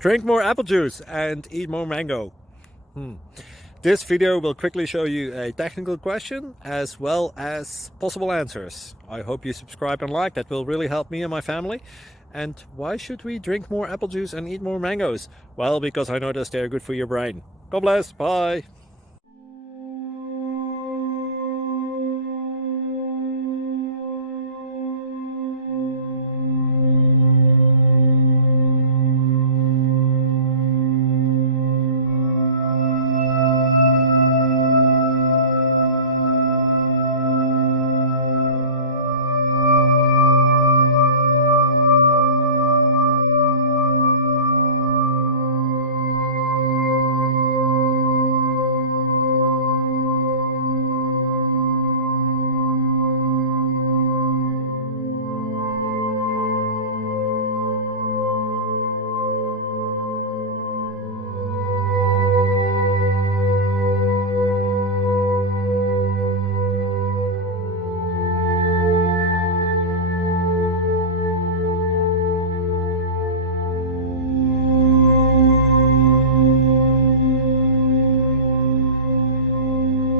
Drink more apple juice and eat more mango. This video will quickly show you a technical question as well as possible answers. I hope you subscribe and like, that will really help me and my family. And why should we drink more apple juice and eat more mangoes? Well, because I noticed they're good for your brain. God bless, bye!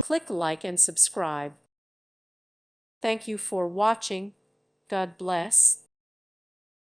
Click like and subscribe. Thank you for watching. God bless.